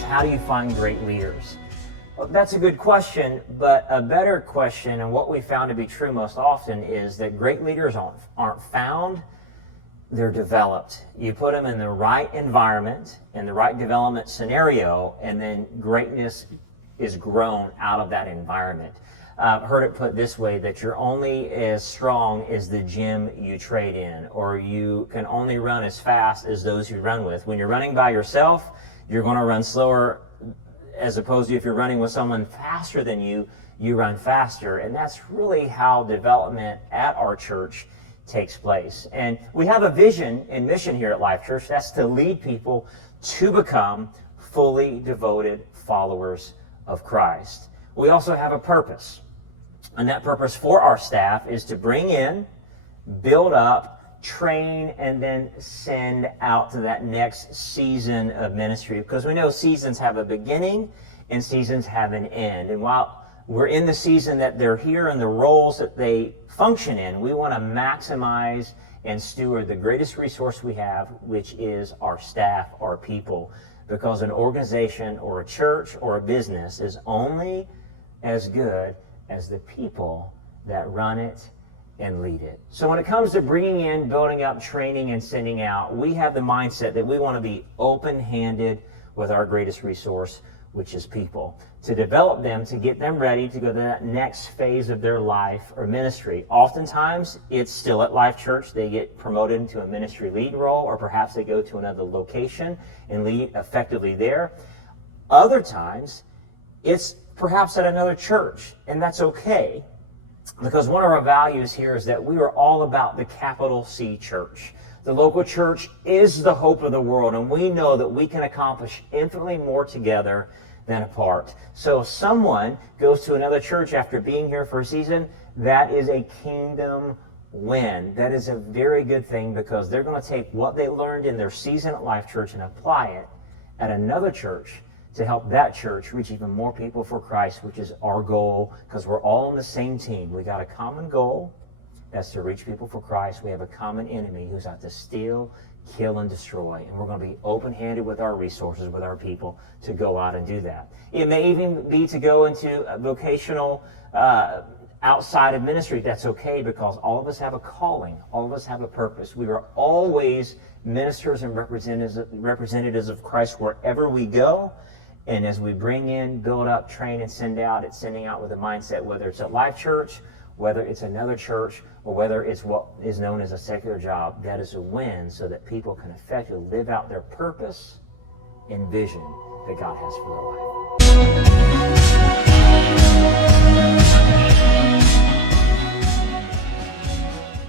is, how do you find great leaders? Well, that's a good question, but a better question, and what we found to be true most often, is that great leaders aren't found, they're developed. You put them in the right environment, in the right development scenario, and then greatness is grown out of that environment. Heard it put this way, that you're only as strong as the gym you trade in, or you can only run as fast as those you run with. When you're running by yourself, you're going to run slower, as opposed to if you're running with someone faster than you, you run faster. And that's really how development at our church takes place. And we have a vision and mission here at Life.Church. That's to lead people to become fully devoted followers of Christ. We also have a purpose. And that purpose for our staff is to bring in, build up, train, and then send out to that next season of ministry. Because we know seasons have a beginning and seasons have an end. And while we're in the season that they're here and the roles that they function in, we want to maximize and steward the greatest resource we have, which is our staff, our people. Because an organization or a church or a business is only as good as the people that run it and lead it. So when it comes to bringing in, building up, training, and sending out, we have the mindset that we want to be open-handed with our greatest resource, which is people, to develop them, to get them ready to go to that next phase of their life or ministry. Oftentimes, it's still at Life.Church. They get promoted into a ministry lead role, or perhaps they go to another location and lead effectively there. Other times, it's perhaps at another church, and that's okay. Because one of our values here is that we are all about the capital C church. The local church is the hope of the world, and we know that we can accomplish infinitely more together than apart. So if someone goes to another church after being here for a season, that is a kingdom win. That is a very good thing, because they're going to take what they learned in their season at Life.Church and apply it at another church to help that church reach even more people for Christ, which is our goal, because we're all on the same team. We got a common goal, that's to reach people for Christ. We have a common enemy who's out to steal, kill, and destroy, and we're going to be open-handed with our resources, with our people, to go out and do that. It may even be to go into a vocational outside of ministry. That's okay, because all of us have a calling. All of us have a purpose. We are always ministers and representatives of Christ wherever we go. And as we bring in, build up, train, and send out, it's sending out with a mindset, whether it's at Life.Church, whether it's another church, or whether it's what is known as a secular job. That is a win, so that people can effectively live out their purpose and vision that God has for their life.